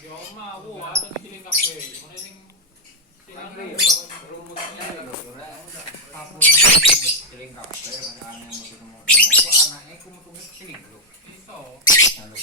Di ako mawo, ato giling kape. Muna ning rumot niya lalo dura. Tapos giling kape, ano mo tinamo mo. Ko anak e kumutungit siling lo. Ito. Halo.